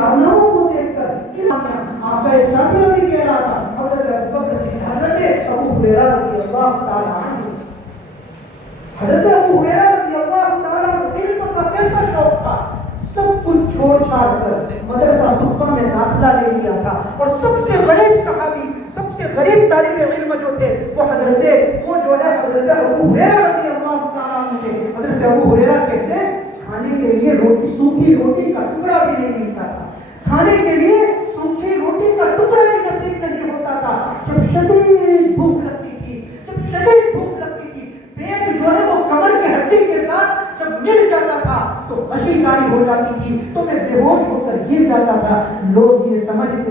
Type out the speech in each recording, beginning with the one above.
کارناموں کو دیکھ کر آپ کا ایک ساتھی بھی کہہ رہا تھا حضرت ابو ہریرہ رضی اللہ تعالیٰ عنہ، حضرت ابو ہریرہ رضی اللہ تعالیٰ عنہ علم کا کیسا شوق تھا، سب کچھ چھوڑ چھاڑ کر مدرسہ صفہ میں داخلہ لے لیا تھا، اور سب سے غریب صحابی، سب سے غریب طالب علم جو تھے وہ حضرت حضرت ابو ہریرہ رضی اللہ تعالیٰ عنہ تھے۔ حضرت ابو ہریرہ کہتے ہیں کھانے کے لیے روٹی، سوکھی روٹی کا ٹکڑا بھی نہیں ملتا تھا، کھانے کے لیے سوکھی روٹی کا ٹکڑا بھی نصیب نہیں ہوتا تھا۔ جب شدید بھوک لگتی تھی، جب شدید بھوک لگتی تھی، پیٹ جو ہے وہ کمر کی ہڈی کے ساتھ جب مل جاتا تھا تو غشی کاری ہو جاتی تھی، تو میں بے ہوش ہو کر گر جاتا تھا۔ لوگ یہ سمجھتے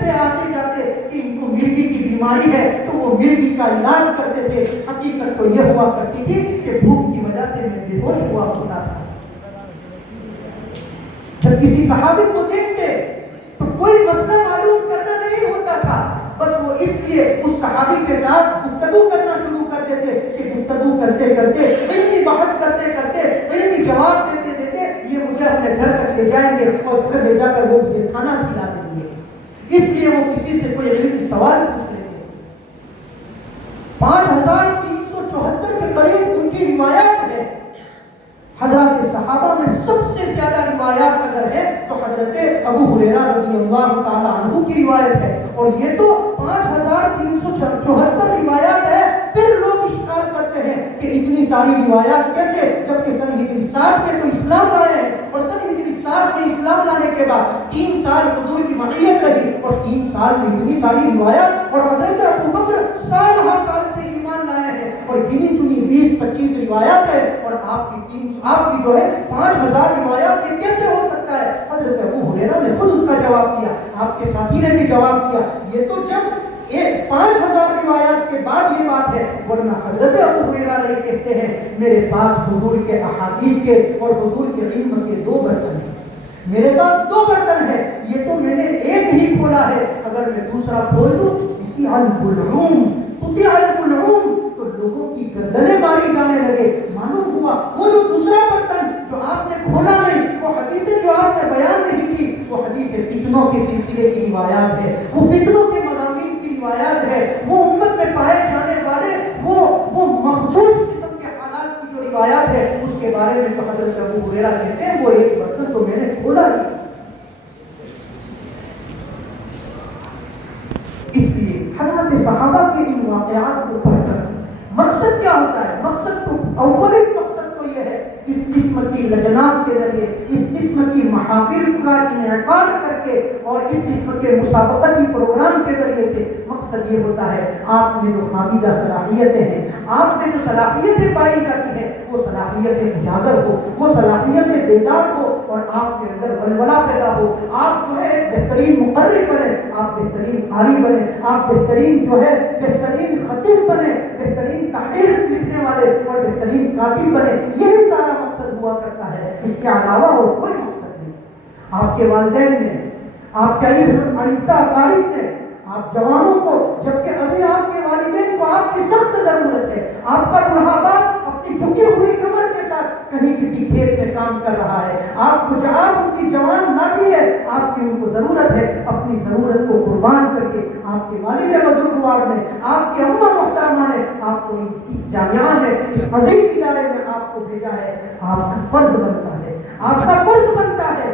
تھے آتے جاتے کہ ان کو مرگی کی بیماری ہے، تو وہ مرگی کا علاج کرتے تھے۔ حقیقت تو یہ ہوا کرتی تھی کہ بھوک کی وجہ سے میں بے ہوش ہوا ہوتا تھا۔ جب کسی صحابی کو دیکھتے تو کوئی مسئلہ معلوم کرنا نہیں ہوتا تھا، بس وہ اس لیے اس صحابی کے ساتھ گفتگو کرنا شروع کر دیتے کہ گفتگو کرتے کرتے، علمی بحث کرتے کرتے، علمی جواب دیتے دیتے یہ مجھے اپنے گھر تک لے جائیں گے اور گھر لے جا کر وہ مجھے کھانا کھلا دیں گے۔ اس لیے وہ کسی سے کوئی علمی سوال پوچھ لیتے۔ 5374 کے قریب ان کی روایات ہے۔ حضرات صحابہ میں سب سے زیادہ روایات اگر ہے تو حضرت ابو ہریرہ رضی اللہ تعالیٰ عنہ کی روایت ہے، اور یہ تو 5374 روایات ہے۔ پھر لوگ اشکال کرتے ہیں کہ اتنی ساری روایات کیسے، جبکہ سن ہجری 7 میں تو اسلام لائے ہیں، اور سن ہجری 7 میں اسلام لانے کے بعد 3 سال حضور کی معیت رہی، اور 3 سال میں اتنی ساری روایات، اور حضرت ابو بکر سال ہر سال سے ایمان لائے ہیں، اور گنی چنی 20-25 روایات ہے، اور آپ کی جو ہے 5000 روایات، یہ کیسے ہو سکتا ہے؟ حضرت ابو ہریرہ نے خود اس کا جواب دیا، آپ کے ساتھی نے بھی جواب دیا، یہ تو جب 5000 روایات کے بعد یہ بات ہے، ورنہ حضرت ابو ہریرہ یہ کہتے ہیں میرے پاس حضور کے احادیث کے اور حضور کے علم کے 2 برتن ہیں، میرے پاس 2 برتن ہیں، یہ تو میں نے ایک ہی کھولا ہے، اگر میں دوسرا کھول دوں قطع العلوم تو لوگوں کی گردنیں ماری جانے لگے۔ معلوم ہوا وہ جو دوسرا برتن جو آپ نے کھولا نہیں، وہ حدیثیں جو آپ نے بیان نہیں کی، وہ حدیث فتنوں کے سلسلے کی روایات ہے، وہ فتنوں کے مضامین کی روایات ہے، وہ امت میں پائے جانے والے وہ مخدوش قسم کے حالات کی جو روایات ہے، اس کے بارے میں تو حضرت ابو ہریرہ کہتے ہیں وہ ایک برتن تو میں نے کھولا نہیں۔ اس لیے حضرت صحابہ کے ان واقعات کو پڑھ کر مقصد کیا ہوتا ہے؟ مقصد تو اولین مقصد تو یہ ہے، اس قسم کی لجنات کے ذریعے، اس قسم کی محافل کا انعقاد کر کے اور اس قسم کے مسابقتی پروگرام کے ذریعے سے مقصد یہ ہوتا ہے آپ میں جو خامدہ صلاحیتیں ہیں، آپ میں جو صلاحیتیں پائی جاتی ہیں، وہ صلاحیتیں اجاگر ہو، وہ صلاحیتیں بیدار ہو، اور آپ کے اندر ولولہ پیدا ہو، آپ جو ہے ایک بہترین مقرر بنے، آپ بہترین قاری بنے، آپ بہترین جو ہے بہترین خطیب بنے، بہترین تحریر لکھنے والے اور بہترین کاتب بنے۔ یہی سارا مقصد ہوا کرتا ہے، اس کے علاوہ اور کوئی مقصد نہیں۔ آپ کے والدین نے، آپ کے عزیزہ اقارب نے، آپ جوانوں کو، جبکہ ابھی آپ کے والدین کو آپ کی سخت ضرورت ہے، آپ کا بڑھاپا اپنی جھکی ہوئی کمر کے ساتھ کہیں کسی کھیت میں کام کر رہا ہے، آپ کو آپ ان کی جوان لاٹھی ہے، آپ کی ان کو ضرورت ہے، اپنی ضرورت کو قربان کر کے آپ کے والد بزرگوار نے، آپ کے اماں محترمہ نے آپ کو اس جامعہ نے، اس عظیم ادارے میں آپ کو بھیجا ہے۔ آپ کا فرض بنتا ہے، آپ کا فرض بنتا ہے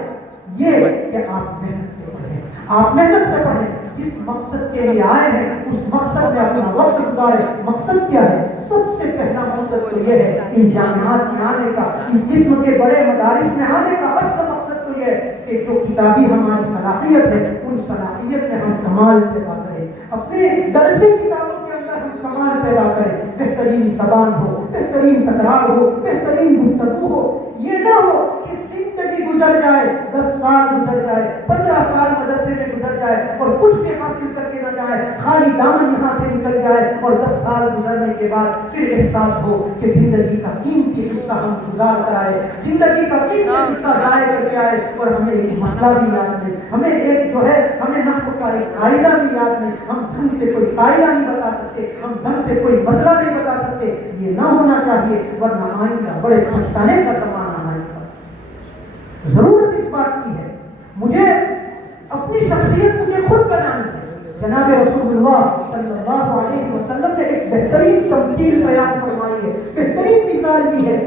یہ کہ آپ محنت سے پڑھیں، آپ محنت سے پڑھیں، جس مقصد کے لیے آئے ہیں اس مقصد میں اپنا وقت گزاریں۔ مقصد کیا ہے؟ سب سے پہلا مقصد تو یہ ہے ان جامعات میں آنے کا، اس قسم کے بڑے مدارس میں آنے کا اصل مقصد تو یہ ہے کہ جو کتابی ہماری صلاحیت ہے ان صلاحیت میں ہم کمال پیدا کریں، اپنے درسی کتابوں کے اندر ہم کمال پیدا کریں، بہترین زبان ہو، بہترین تکرار ہو، بہترین گفتگو ہو۔ یہ نہ ہو کہ زندگی گزر جائے، 10 سال گزر جائے، 15 سال مدرسے میں گزر جائے اور کچھ بھی حاصل کر کے نہ جائے، خالی دامن یہاں سے نکل جائے، اور 10 سال گزرنے کے بعد پھر احساس ہو کہ زندگی کا قیمتی حصہ ہم گزار کر آئے، زندگی کا قیمتی حصہ ضائع کر کے آئے، اور ہمیں ایک مسئلہ بھی یاد نہیں، ہمیں ایک جو ہے ہمیں نحو کا ایک قاعدہ بھی یاد نہیں، ہم ڈھنگ سے کوئی قاعدہ نہیں بتا سکتے، ہم ڈھنگ سے کوئی مسئلہ نہیں بتا سکتے۔ یہ نہ ہونا چاہیے، ورنہ آئندہ بڑے پچھتانے کا زمانہ آئے گا۔ ضرورت اس بات کی ہے صلی اللہ علیہ وسلم نے ایک بہترین تمثیل بیان فرمائی ہے، بہترین مثال دی ہے۔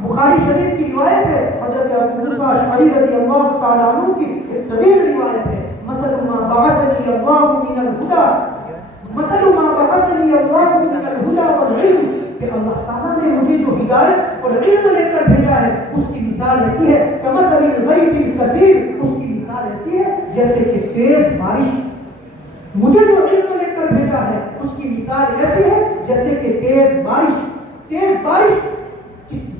بخاری شریف کی روایت ہے، حضرت ابو موسیٰ اشعری رضی اللہ تعالیٰ عنہ کی ایک طویل روایت ہے، مثل ما بعثنی اللہ من الہدی، مثل ما بعثنی اللہ من الہدی والعلم، کہ اللہ تعالیٰ نے مجھے جو ہدایت اور علم لے کر بھیجا ہے اس کی مثال ایسی ہے کمثل الغیث الکثیر، اس کی مثال ایسی ہے جیسے کہ تیز بارش۔ مجھے جو علم لے کر بھیجا ہے اس کی مثال ایسی ہے جیسے کہ تیز بارش۔ تیز بارش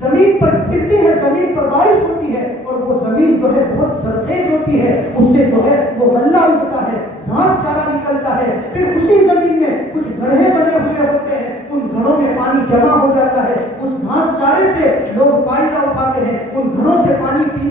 زمین پر گرتی ہے، زمین پر بارش ہوتی ہے اور وہ زمین جو ہے بہت زرخیز ہوتی ہے، اس سے جو ہے وہ غلہ اگتا ہے، گھاس چارہ نکلتا ہے، پھر اسی زمین میں کچھ گڑھے بنے ہوئے ہوتے ہیں، ان گھروں میں پانی جمع ہو جاتا ہے، اس گھاس چارے سے لوگ فائدہ اٹھاتے ہیں، ان گھروں سے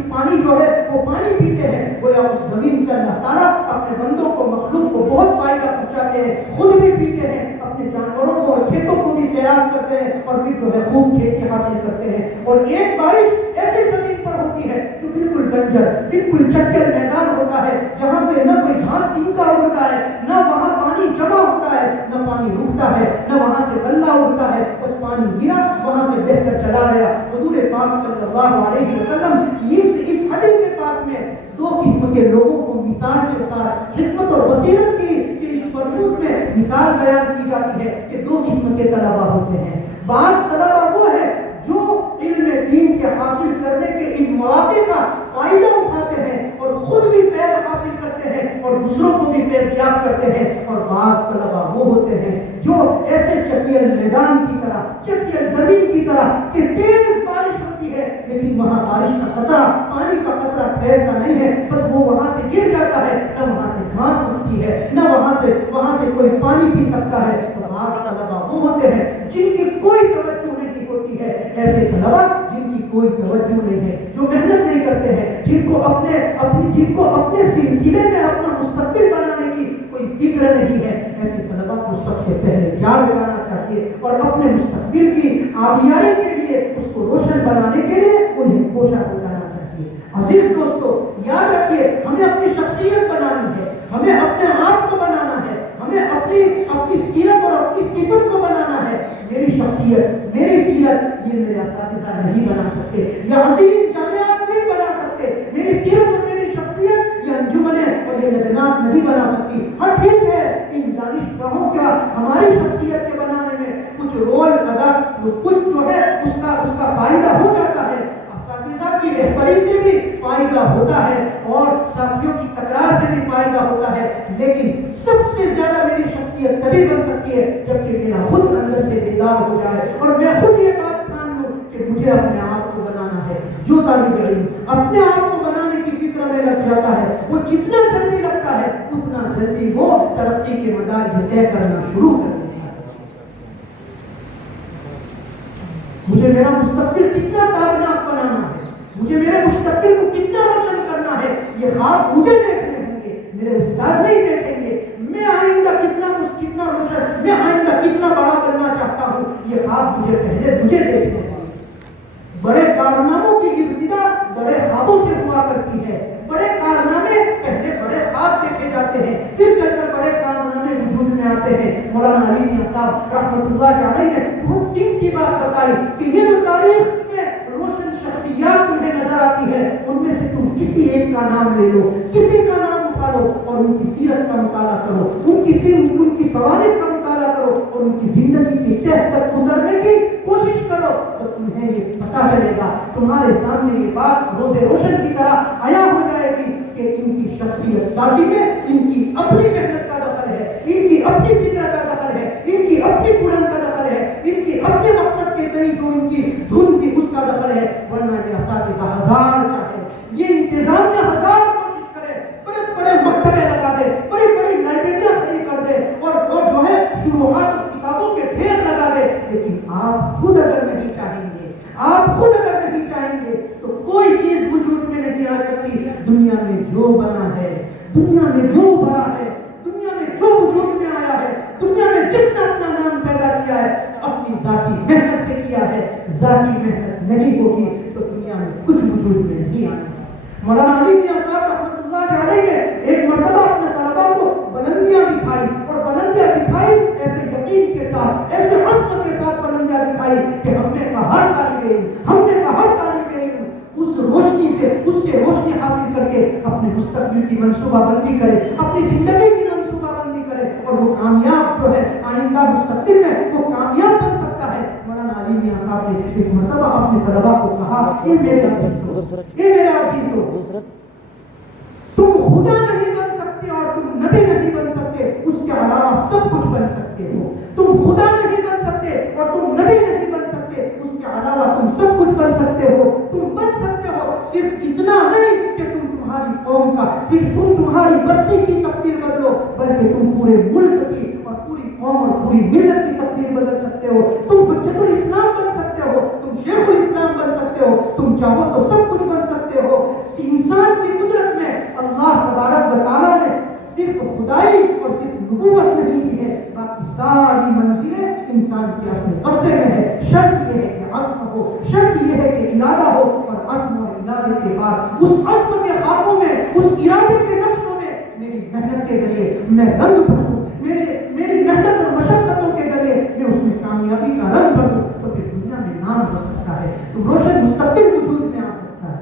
پانی جو ہے وہ پانی پیتے ہیں۔ گویا اس زمین سے اللہ تعالیٰ اپنے بندوں کو، مخلوق کو بہت فائدہ پہنچاتے ہیں، خود بھی پیتے ہیں، اپنے جانوروں کو اور کھیتوں کو بھی سیراب کرتے ہیں اور پھر جو ہے خوب کھیتی حاصل کرتے ہیں۔ اور ایک بارش ایسی زمین پر ہوتی ہے جو بالکل بنجر، بالکل چچل میدان ہوتا ہے، جہاں سے نہ کوئی گھاس تینکا ہوتا ہے، نہ وہاں پانی جمع ہوتا ہے، نہ پانی رکتا ہے، نہ وہاں سے غلہ ہوتا ہے، بس پانی گرا وہاں سے بہہ کر چلا گیا۔ حضور پاک صلی اللہ علیہ وسلم اس حدیث پاک میں دو قسم کے لوگوں کو مثال کے ساتھ حکمت اور بصیرت کی اس فرمود میں مثال بیان کی جاتی ہے کہ دو قسم کے طلبہ ہوتے ہیں۔ بعض طلبہ وہ ہے جو علم دین کے حاصل کرنے کے ان مواقع کا فائدہ اٹھاتے ہیں اور خود بھی فیض حاصل کرتے ہیں اور دوسروں کو بھی فیضیاب کرتے ہیں، اور بعض طلبہ وہ ہوتے ہیں جو ایسے چٹیل میدان کی طرح، چٹیل زمین کی طرح کہ تیز بارش ہوتی ہے لیکن وہاں بارش کا قطرہ، پانی کا قطرہ ٹھہرتا نہیں ہے، بس وہ وہاں سے گر جاتا ہے، نہ وہاں سے گھاس اگتی ہے، نہ وہاں سے کوئی پانی پی سکتا ہے۔ تو بعض طلبہ وہ ہوتے ہیں جن کی کوئی توجہ نہیں ہوتی ہے، ایسے طلبہ جن کی کوئی توجہ نہیں ہے، جو محنت نہیں کرتے ہیں، جن کو اپنے سلسلے میں اپنا مستقبل بنانے کی کوئی فکر نہیں ہے، ایسے طلبہ کو سب سے پہلے جان لگانا چاہیے اور اپنے مستقبل کی آبیاری کے لیے، اس کو روشن بنانے کے لیے انہیں کوشاں ہو جانا چاہیے۔ عزیز دوستو، یاد رکھیے ہمیں اپنی شخصیت بنانی ہے، ہمیں اپنے آپ کو بنانا ہے، ہمیں اپنی سیرت اور اپنی صفت کو بنانا ہے۔ میری شخصیت، میری سیرت یہ میرے اساتذہ نہیں بنا سکتے، یہ عظیم جامعات نہیں بنا سکتے، میری سیرت اور میری شخصیت یہ انجمنیں اور یہ لجنات نہیں بنا سکتی۔ ہاں ٹھیک ہے، ان دانشگاہوں کا ہماری شخصیت کے بنانے میں کچھ رول ادا، کچھ جو ہے اس کا فائدہ ہو جاتا ہے، اساتذہ کی رہبری سے بھی فائدہ ہوتا ہے اور ساتھیوں کی تکرار سے بھی فائدہ ہوتا ہے، لیکن سب سے زیادہ میری شخصیت تبھی بن سکتی ہے جبکہ میرا خود اندر سے بیدار ہو جائے اور میں خود یہ بات مان لوں کہ مجھے اپنے آپ کو بنانا ہے۔ جو طالب علم اپنے آپ کو بنانے کی فکر میں لگ جاتا ہے، وہ جتنا جلدی لگتا ہے اتنا جلدی وہ ترقی کے مدار طے کرنا شروع کر دیتا ہے۔ مجھے میرا مستقبل کتنا تابناک بنانا ہے، مجھے میرے مستقبل کو کتنا روشن کرنا ہے، یہ خواب مجھے دیکھنے ہوں گے، میرے استاد نہیں دیکھیں گے۔ میں آئندہ کتنا روشن، میں آئندہ کتنا بڑا بننا چاہتا ہوں، یہ خواب مجھے دیکھنے ہوں۔ بڑے کارناموں کی ابتدا بڑے خوابوں سے ہوا کرتی ہے، بڑے کارنامے پہلے بڑے خواب دیکھے جاتے ہیں، پھر چل کر بڑے کارنامے وجود میں آتے ہیں۔ مولانا علی میاں صاحب رحمۃ اللہ علیہ نے بہت قیمتی بات بتائی کہ یہ جو تاریخ میں روشن شخصیات تمہیں نظر آتی ہے، ان میں سے تم کسی ایک کا نام لے لو، کسی کا نام اٹھا لو اور ان کی سیرت کا مطالعہ کرو، ان کی سوانح کا مطالعہ کرو اور ان کی زندگی کی تہ تک اترنے کی کوشش کرو، تو تمہیں یہ پتہ چلے گا، تمہارے سامنے یہ بات روز روشن کی طرح آیا ہو جائے گی کہ ان کی شخصیت سازی میں ان کی اپنی محنت کا دخل ہے، ان کی اپنی فکر کا دخل ہے، ان کی اپنی قرآن کا دخل ہے، ان کی اپنے مقصد کے تئیں جو ان کی دھن تھی اس کا دخل ہے۔ ورنہ یہ اساتذہ ہزار چاہے، یہ انتظامیہ ہزار کوشش کرے، بڑے بڑے مکتبے لگا دے، بڑی بڑی لائبریریاں کھڑی کر دے اور جو ہے شروحات اور کتابوں کے ڈھیر لگا دے، لیکن آپ خود اگر نہیں چاہیں گے، آپ خود اگر نہیں چاہیں گے تو کوئی چیز وجود میں نہیں آ سکتی۔ دنیا میں جو بنا ہے، دنیا میں جو ابھرا ہے، دنیا میں جو وجود میں آیا ہے، دنیا میں جس نے اپنا نام پیدا کیا ہے اپنی ذاتی محنت سے کیا ہے، ذاتی محنت نہیں ہوگی تو دنیا میں کچھ وجود میں نہیں آئے گا۔ مولانا علی میاں صاحب رحمۃ اللہ علیہ نے ایک مرتبہ اپنے طلباء کو بلندیاں دکھائی اور بلندیاں دکھائی اپنے مستقبل کی منصوبہ بندی کرے، اپنی زندگی کی منصوبہ بندی کرے، اور وہ کامیاب جو ہے آئندہ مستقبل میں وہ کامیاب بن سکتا ہے۔ مولانا علی میاں صاحب نے ایک مرتبہ اپنے طلباء کو کہا، اے میرے عزیزو، تم خدا نہیں بن سکتے اور تم نبی نہیں بن سکتے، اس کے علاوہ سب کچھ بن سکتے ہو۔ تم خدا نہیں بن سکتے اور تم نبی نہیں بن سکتے، اس کے علاوہ تم سب کچھ بن سکتے ہو۔ تم بن سکتے ہو صرف اتنا نہیں کہ تم تمہاری قوم کا، پھر تم تمہاری بستی کی تقدیر بدلو، بلکہ تم پورے ملک کی اور پوری قوم اور پوری ملت کی تقدیر بدل سکتے ہو۔ تم حجت الاسلام بن سکتے ہو، تم شیخ الاسلام بن سکتے ہو، تم چاہو تو سب کچھ بن سکتے ہو۔ انسان کی قدرت میں اللہ تبارک و تعالیٰ نے صرف خدائی اور صرف نبوت نہیں دی ہے، باقی ساری منزلیں انسان کے اپنے قبضے میں ہے۔ شرط یہ ہے کہ عزم ہو، شرط یہ ہے کہ ارادہ ہو، اور عزم اور ارادے کے بعد اس عزم کے خاکوں میں، اس ارادے کے نقشوں میں میری محنت کے ذریعے میں رنگ بھروں، میری محنت اور مشقتوں کے ذریعے میں اس میں کامیابی کا رنگ بھروں، تو پھر دنیا میں نام ہو سکتا ہے، تو روشن مستقبل وجود میں آ سکتا ہے۔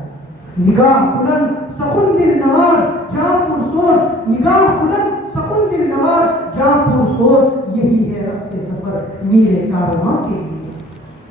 نگاہ بلند سخن دل نوار جاں پرسور، نگاہ بلند سخن دل نوار جاں پرسور، یہی ہے رفت سفر میرے کارواں کے لیے۔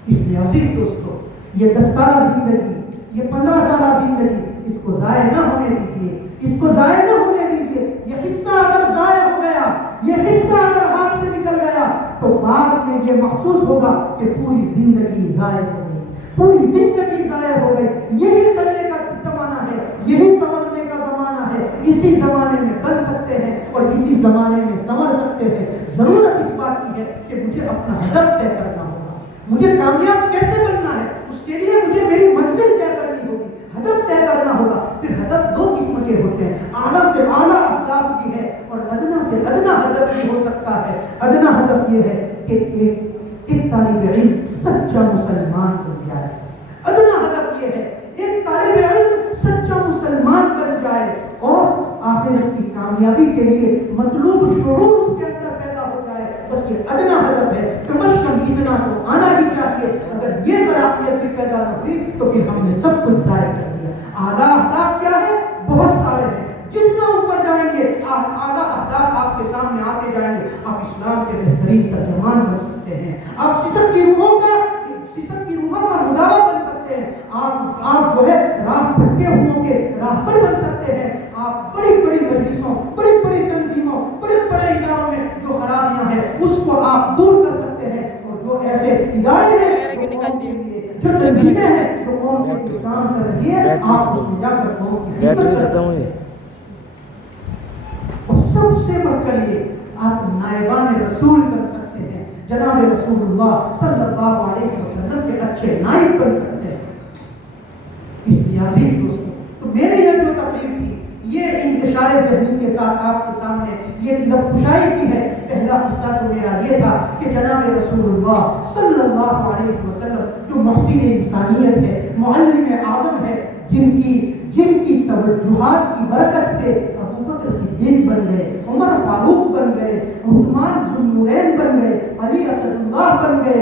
اس لیے عزیز دوستو، یہ 10 سالہ زندگی، یہ 15 سالہ زندگی، اس کو ضائع نہ ہونے دیجیے، اس کو ضائع نہ ہونے دیجیے۔ یہ حصہ اگر ضائع ہو گیا، یہ حصہ اگر ہاتھ سے نکل گیا، تو بعد میں یہ محسوس ہوگا کہ پوری زندگی ضائع ہو گئی، پوری زندگی ضائع ہو گئی۔ یہی بننے کا زمانہ ہے، یہی سنورنے کا زمانہ ہے، اسی زمانے میں بن سکتے ہیں اور اسی زمانے میں سنور سکتے ہیں۔ ضرورت اس بات کی ہے کہ مجھے اپنا ہدف طے کرنا ہوگا، مجھے کامیاب کیسے بننا ہے، اس کے لیے مجھے میری منزل طے کرنی ہوگی، ہدف طے کرنا ہوگا۔ پھر ہدف 2 قسم کے ہوتے ہیں، اعلیٰ سے اعلیٰ اہداف بھی ہے اور ادنا سے ادنا ہدف بھی ہو سکتا ہے۔ ادنا ہدف یہ ہے کہ ایک طالب علم سچا مسلمان بن جائے، ادنا ہدف یہ ہے ایک طالب علم سچا مسلمان بن جائے اور آخرت کی کامیابی کے لیے مطلوب شعور اس کے اندر پیدا ہو جائے، بس یہ ادنا ہدف ہے۔ کم از کم اتنا تو آنا ہی چاہیے، اگر یہ صلاحیت بھی پیدا نہ ہوئی تو پھر ہم نے سب کچھ ضائع کر دیا۔ اعلیٰ اہداف کیا ہے؟ بہت سارے ہیں، جتنا اوپر جائیں گے اعلیٰ اہداف آپ کے سامنے آتے جائیں گے۔ آپ اسلام کے بہترین ترجمان بن سکتے ہیں، آپ سسک کی روحوں کا مداوا بن سکتے ہیں، آپ جو ہے راہ بھٹکے ہوں کے راہ پر بن سکتے ہیں۔ آپ بڑی بڑی مجلسوں، بڑی بڑی تنظیموں، بڑے بڑے اداروں میں جو خرابیاں ہیں اس کو آپ دور کر سکتے ہیں، اور جو ایسے ادارے ہیں جو تنظیمیں ہیں جو قوم کے لیے کام کر رہی ہے، آپ اس میں جا کر قوم کی خدمت کریں۔ اور سب سے بڑھ کر یہ آپ نائبان رسول بن سکتے ہیں، جناب رسول اللہ صلی اللہ علیہ وسلم کے اچھے نائب بن سکتے ہیں۔ اس لیے عزیز دوستو، تو میرے یہ جو تقریر تھی یہ انتشار ذہنی کے ساتھ آپ کے سامنے یہ طلب کشائی کی ہے۔ پہلا حصہ تو میرا یہ تھا کہ جناب رسول اللہ صلی اللہ علیہ وسلم جو محسن انسانیت ہے، معلم اعظم ہے، جن کی توجہات کی برکت سے ابو بکر صدیق بن گئے، عمر فاروق بن گئے، عثمان ذو النورین بن گئے، علی اسد اللہ بن گئے،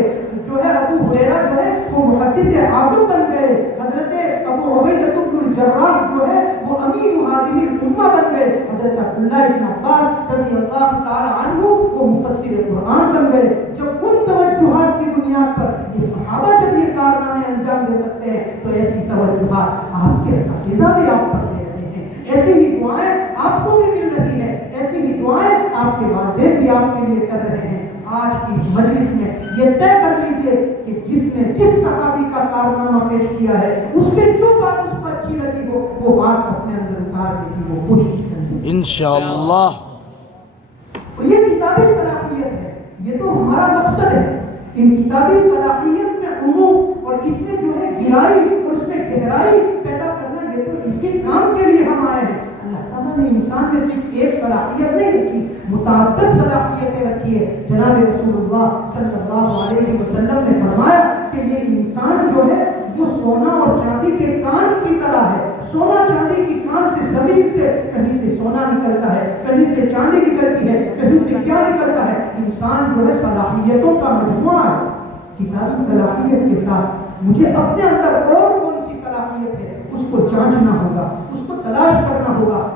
جو ہے ابو ہریرہ جو ہے وہ محدث اعظم بن گئے، حضرت ابو عبیدہ بن الجراح جو ہے وہ امین هذه الامہ بن گئے، حضرت عبداللہ بن عباس رضی اللہ تعالی عنہ وہ مفسر قرآن بن گئے۔ جب ان توجہات کی بنیاد پر یہ صحابہ جب یہ کارنامے انجام دے سکتے ہیں تو ایسی توجہات آپ کے اساتذہ بھی آپ پر دے رہے ہیں، ایسی ہی دعائیں آپ کو بھی مل رہی ہیں، ایسی ہی دعائیں آپ کے والدین بھی آپ کے لیے کر رہے ہیں۔ آج کی اس مجلس میں یہ طے کر لیجئے کہ جس نے جس صحابی کا کارنامہ پیش کیا ہے اس میں جو بات اس کو اچھی لگی ہو وہ بات اپنے اندر اتارنے کی وہ کوشش کریں انشاءاللہ۔ اور یہ کتابی صلاحیت ہے، یہ تو ہمارا مقصد ہے۔ ان کتابی صلاحیت میں عموم اور اس میں جو ہے گہرائی اور اس میں گہرائی پیدا کرنا، یہ تو اسی کام کے لیے ہم آئے ہیں۔ اللہ تعالیٰ نے انسان میں صرف ایک صلاحیت نہیں رکھی، متعدد صلاحیتیں رکھی ہے۔ جناب رسول اللہ صلی اللہ علیہ وسلم نے فرمایا کہ یہ انسان جو ہے وہ سونا اور چاندی کے کان کی طرح ہے۔ سونا چاندی کی کان سے زمین سے کہیں سے سونا نکلتا ہے، کہیں سے چاندی نکلتی ہے، کہیں سے کیا نکلتا ہے۔ انسان جو ہے صلاحیتوں کا مجموعہ ہے۔ کتابی صلاحیت کے ساتھ مجھے اپنے اندر اور کون سی صلاحیت ہے اس کو جانچنا ہوگا، اس کو تلاش کرنا ہوگا،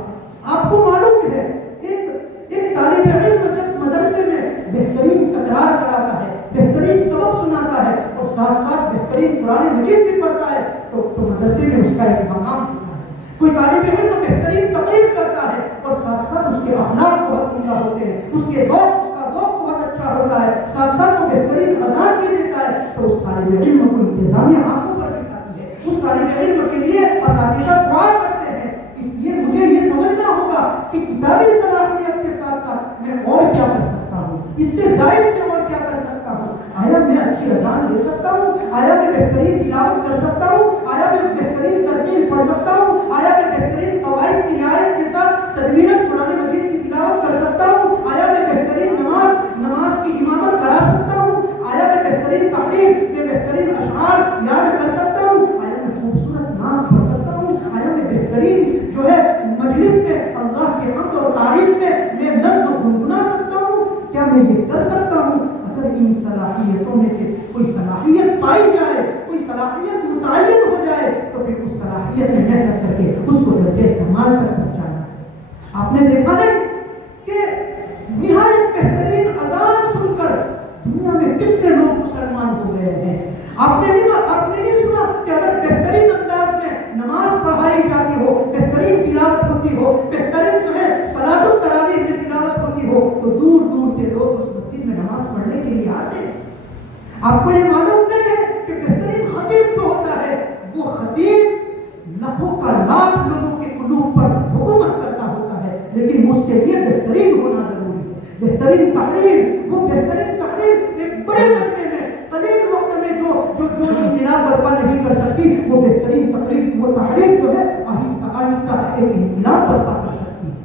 کا ایک مقام ہوتا ہے. کوئی طالب علم بہترین تقریر کرتا ہے اور ساتھ ساتھ اس کے اخلاق بہت عمدہ ہوتے ہیں, اس کا ذوق بہت اچھا ہوتا ہے, ساتھ ساتھ وہ بہترین اذان بھی دیتا ہے, تو اس طالب علم کو انتظامیہ آنکھوں پر دکھاتی ہے, اس طالب علم کے لیے اساتذہ دعا کرتے ہیں. اس لیے مجھے یہ سمجھنا ہوگا کہ کتابی صلاحیت کے ساتھ ساتھ میں اور کیا کر سکتا ہوں, اس سے زائد میں اور کیا کر سکتا ہوں. آیا میں اچھی اذان دے سکتا ہوں, آیا میں بہترین تلاوت کر سکتا ہوں, آیا میں بہترین ترتیل پڑھ سکتا ہوں, آیا میں بہترین قواعد کی رعایت کے ساتھ تدبیراً قرآن مجید کی تلاوت کر سکتا ہوں, آیا میں بہترین نماز کی امامت کرا سکتا ہوں, آیا میں بہترین تقریر میں بہترین اشعار یاد کر سکتا ہوں, آیا میں خوبصورت نام پڑھ سکتا ہوں, آیا میں بہترین جو ہے مجلس میں اللہ کے حمد اور تعریف میں نظم گنگنا سکتا ہوں. کیا میں یہ کر سکتا ہوں؟ اگر ان صلاحیتوں میں سے کوئی صلاحیت پائی جائے, کوئی صلاحیت متعین ہو جائے, تو پھر اس صلاحیت میں محنت کر کے اس کو درجے کمال تک پہنچانا ہے. آپ نے دیکھا نہیں کہ نہایت بہترین اذان سن کر دنیا میں کتنے لوگ مسلمان ہو گئے ہیں. آپ نے نہیں سنا کہ اگر بہترین انداز میں نماز پڑھائی جاتی ہو, بہترین تلاوت ہوتی ہو, بہترین جو ہے صلاۃ التراویح میں تلاوت ہوتی ہو, تو دور دور سے لوگ اس مسجد میں نماز پڑھنے کے لیے آتے ہیں. آپ کو یہ معلوم نہیں ہے کہ بہترین خطیب جو ہوتا ہے وہ خطیب لاکھوں کا لاکھ لوگوں کے قلوب پر حکومت کرتا ہوتا ہے, لیکن اس کے لیے بہترین ہونا ضروری ہے. بہترین تقریر, وہ بہترین تقریر ایک بڑے لمبے میں قلیل وقت میں جو انقلاب برپا نہیں کر سکتی, وہ بہترین تقریر, وہ تحریر جو ہے آہستہ آہستہ ایک انقلاب برپا کر سکتی ہے.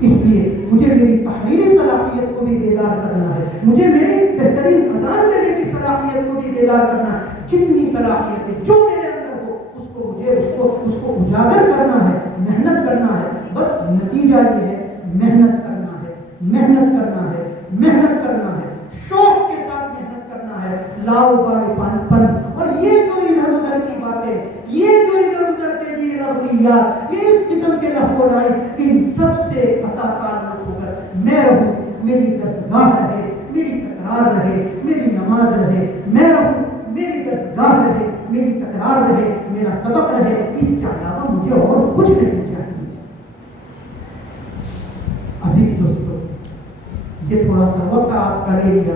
اس لیے مجھے میری تحریری صلاحیت کو بھی بیدار کرنا ہے, مجھے میری بہترین اذان دینے کی صلاحیت کو بھی بیدار کرنا ہے. جتنی صلاحیتیں جو میرے اندر ہو اس کو مجھے اس کو اجاگر کرنا ہے, محنت کرنا ہے. بس نتیجہ یہ ہے, محنت کرنا ہے, محنت کرنا ہے, محنت کرنا ہے, شوق کے ساتھ محنت کرنا ہے, لاؤ بالے پن. اور یہ جو ادھر ادھر کی باتیں, یہ جو ادھر ادھر کے لیے لغویات, یہ اس قسم کے لہو لعب, ان سب سے قطع تعلق ہو کر میں رہوں, میری درسگاہ رہے, میری تکرار رہے, میری نماز رہے, میں رہوں, میری درسگاہ رہے, میری تکرار رہے, میرا سبق رہے. اس کے علاوہ مجھے اور کچھ نہیں چاہیے. عزیز دوستو, یہ تھوڑا سا وقت آپ کا لے لیا.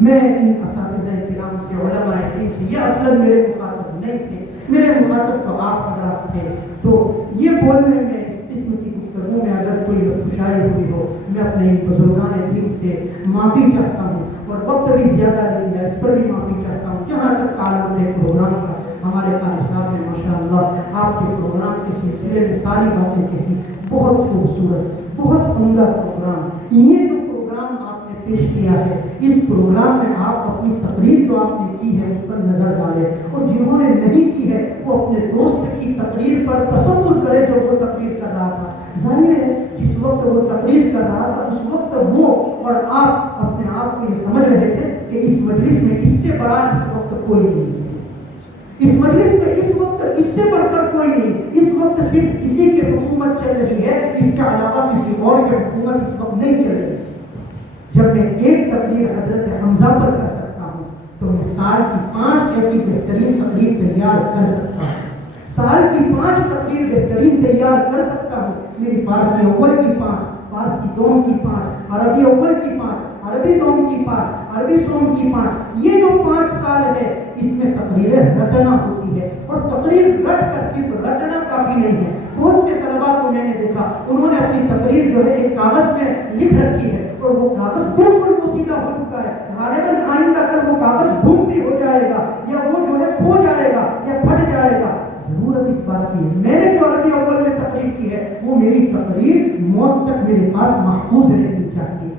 میں ان اساتذہ کرام سے, علماء دین سے, یہ اصلاً میرے مخاطب نہیں تھے, میرے مخاطب تو آپ حضرات تھے. تو یہ بولنے میں, اس قسم کی گفتگو میں اگر کوئی خوشائی ہوئی ہو, میں اپنے ان بزرگان دین سے معافی چاہتا ہوں, اور وقت بھی زیادہ نہیں ہے, اس پر بھی معافی چاہتا ہوں. جہاں تک تعلق ہے پروگرام کا, ہمارے قاری صاحب نے ماشاءاللہ آپ کے پروگرام کے سلسلے میں ساری باتیں کہی. بہت خوبصورت, بہت عمدہ پروگرام. یہ جو پروگرام آپ نے پیش کیا ہے, اس پروگرام میں آپ اپنی تقریر جو آپ نے کی ہے اس پر نظر ڈالیں, اور جنہوں نے نہیں کی ہے وہ اپنے دوست کی تقریر پر تصور کرے جو وہ تقریر کر رہا تھا. ظاہر ہے جس وقت وہ تقریر کر رہا تھا اس وقت وہ اور آپ اپنے آپ کو یہ سمجھ رہے تھے کہ اس مجلس میں اس سے بڑا اس وقت کوئی نہیں ہے, اس مجلس میں اس وقت اس سے بڑھ کر کوئی نہیں. اس وقت صرف اسی کی حکومت چل رہی ہے, اس کے علاوہ کسی اور کی حکومت اس وقت نہیں چل رہی. جب میں ایک تقریر حضرت حمزہ پر کر سکتا ہوں تو میں سال کی 5 ایسی بہترین تقریر تیار کر سکتا ہوں, سال کی 5 تقریر بہترین تیار کر سکتا ہوں. میری فارسی اول کی 5, فارسی دوم کی 5, عربی اول کی 5, عربی دوم کی 5, عربی سوم کی 5. یہ جو 5 سال ہے اس میں تقریریں رٹنا ہوتی ہے, اور تقریر رٹ کر صرف رٹنا کافی نہیں ہے. بہت سے طلباء کو میں نے دیکھا, انہوں نے اپنی تقریر جو ہے ایک کاغذ میں لکھ رکھی ہے, اور وہ کاغذ بالکل بوسیدہ ہو چکا ہے. غالباً آئندہ کل وہ کاغذ گم بھی ہو جائے گا, یا وہ جو ہے کھو جائے گا, یا پھٹ جائے گا. ضرورت اس بات کی ہے, میں نے جو عربی اول میں تقریر کی ہے وہ میری تقریر موت تک میرے پاس محفوظ رہنی چاہیے.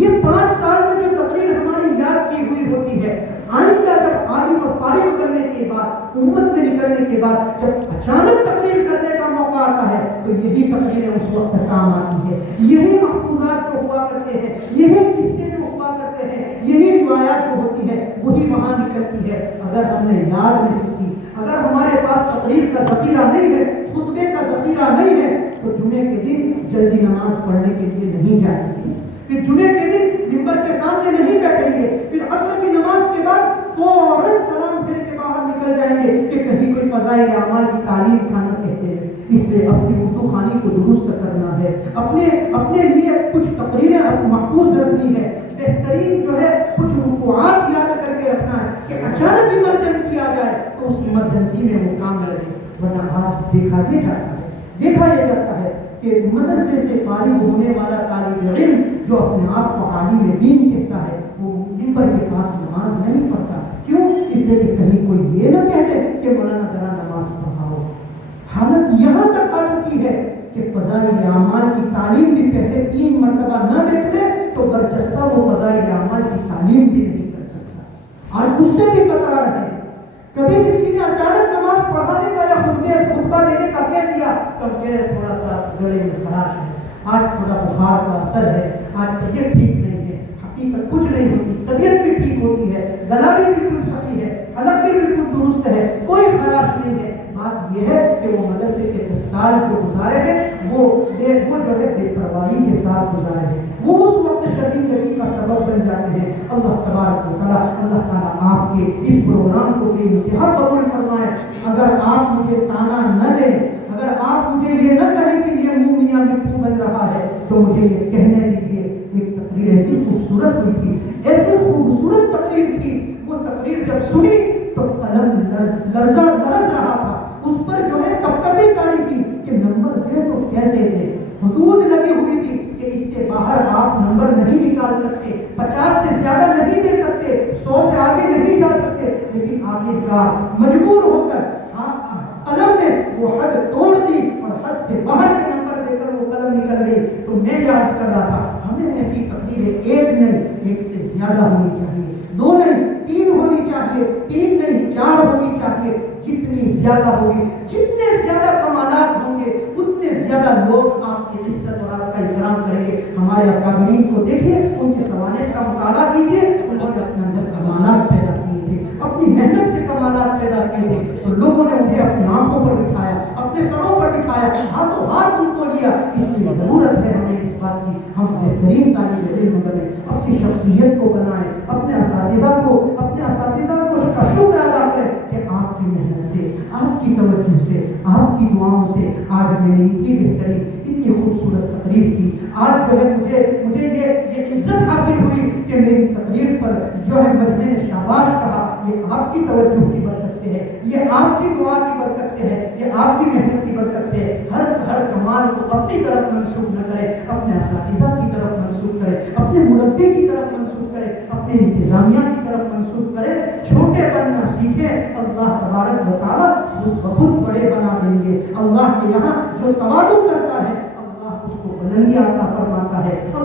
یہ 5 سال میں جو تقریر ہماری یاد کی ہوئی ہوتی ہے, آئندہ جب عالم اور فارغ کرنے کے بعد, امت میں نکلنے کے بعد جب اچانک تقریر کرنے کا موقع آتا ہے تو یہی تقریریں اس وقت کام آتی ہے. یہی محفوظات جو ہوا کرتے ہیں, یہی قصے جو ہوا کرتے ہیں, یہی روایات جو ہوتی ہے وہی وہاں نکلتی ہے. اگر ہم نے یاد نہیں کی, اگر ہمارے پاس تقریر کا ذخیرہ نہیں ہے, خطبے کا ذخیرہ نہیں ہے, تو جمعے کے دن جلدی نماز پڑھنے کے لیے نہیں جائیں گے, پھر جمعے کے دن ممبر کے سامنے نہیں بیٹھیں گے, پھر عصر کی نماز کے بعد فوراً سلام پھیر کے باہر نکل نکل جائیں گے کہ کہیں کوئی فضائل اعمال کی تعلیم کھانا کہتے ہیں. اس لیے اپنی اردو خوانی کو درست کرنا ہے، اپنے لیے کچھ تقریریں محفوظ رکھنی ہے، بہترین جو ہے کچھ رکوعات یاد کر کے رکھنا ہے کہ اچانک ایمرجنسی آ جائے تو اس ایمرجنسی میں وہ کام لگے. ورنہ آج دیکھا یہ جاتا ہے کہ مدرسے سے فارغ ہونے والا طالب علم جو اپنے آپ کو عالم دین کہتا ہے وہ منبر کے پاس نماز نہیں پڑھتا. کیوں؟ اس لیے کہ کہیں کوئی یہ نہ کہہ دے کہ مولانا ذرا نماز پڑھاؤ. حالت یہاں تک آ چکی ہے کہ فضائل اعمال کی تعلیم بھی کہتے 3 مرتبہ نہ دیکھ لے تو برجستہ وہ فضائل اعمال کی تعلیم بھی نہیں کر سکتا. آج اس سے بھی قطار ہے. کبھی کسی نے اچانک نماز پڑھانے کا یا خطبہ دینے کا کہہ دیا تو تھوڑا سا گلے میں خراش ہے، آج تھوڑا بخار کا اثر ہے، آج طبیعت ٹھیک نہیں ہے. حقیقت کچھ نہیں ہوتی، طبیعت بھی ٹھیک ہوتی ہے، گلا بھی بالکل صحیح ہے، حلق بھی بالکل درست ہے، کوئی خراش نہیں ہے. بات یہ ہے کہ وہ مدرسے کے 10 سال جو گزارے ہیں وہ جو ہے بے پرواہی کے ساتھ گزارے ہیں، وہ اس وقت شرمندگی کا سبب بن جاتے ہیں. اللہ تبارک و تعالیٰ آپ کے اس پروگرام کو بے انتہا قبول فرمائے. اگر آپ مجھے تانا نہ دیں، اگر آپ مجھے یہ نہ کہیں کہ یہ منہ میاں مٹھو بن رہا ہے تو مجھے یہ کہنے دیجیے ایک تقریر ایسی خوبصورت ہوئی تھی، ایسی خوبصورت تقریر تھی. وہ تقریر جب سنی تو قلم لرز رہا تھا، اس پر جو ہے کپکپی کاری تھی کہ نمبر دے تو کیسے دے. حدود لگی ہوئی تھی کہ اس سے باہر آپ نمبر نہیں نکال سکتے، 50 سے زیادہ نہیں دے سکتے، 100 سے آگے نہیں جا سکتے. لیکن آگے کا مجبور ہو کر قلم نے وہ حد توڑ دی اور حد سے باہر کے نمبر دے کر وہ قلم نکل گئی. تو میں یہ عرض کر رہا تھا ہمیں ایسی تقریریں ایک نہیں، ایک سے زیادہ ہونی چاہیے، 2 نہیں 3 ہونی چاہیے، 3 نہیں 4 ہونی چاہیے. جتنی زیادہ ہوگی، جتنے زیادہ کمالات ہوں گے اتنے زیادہ لوگ آپ کی عزت اور آپ کا احترام کریں گے. ہمارے اکابرین کو دیکھیے، ان کے سوانح کا مطالعہ کیجیے، انہوں نے اپنے اندر کمالات پیدا کیے تھے، اپنی محنت سے کمالات پیدا کیے تھے اور لوگوں نے انہیں اپنی آنکھوں پر بٹھایا، اپنے سروں پر بٹھایا، ہاتھوں ہاتھ ان کو لیا. اس لیے ضرورت ہے ہمیں اس بات کی ہم بہترین طالب علم بنیں، اپنی شخصیت کو بنائیں، اپنے اساتذہ کو کا شکر ادا کریں کہ آپ کی محنت سے، آپ کی توجہ سے، آپ کی دعاؤں سے آج میں نے اتنی بہترین اتنی خوبصورت تقریر کی. آج جو ہے مجھے یہ عزت حاصل ہوئی کہ میری تقریر پر جو ہے مجمع نے شاباش کہا. یہ آپ کی توجہ کی برکت سے ہے، یہ آپ کی دعا کی برکت سے ہے، یہ آپ کی محنت کی برکت سے ہے. ہر کمال کو اپنی طرف منسوخ نہ کرے، اپنے اساتذہ کی طرف منسوخ کرے، اپنے مربی کی طرف منسوخ کرے، اپنے انتظامیہ کی طرف منسوخ کرے. چھوٹے بننا سیکھے، اللہ تبارک و تعالیٰ خود بخود بڑے بنا دیں گے. اللہ کے یہاں جو تواضع کرتا ہے اللہ اس کو بلندی عطا فرماتا ہے.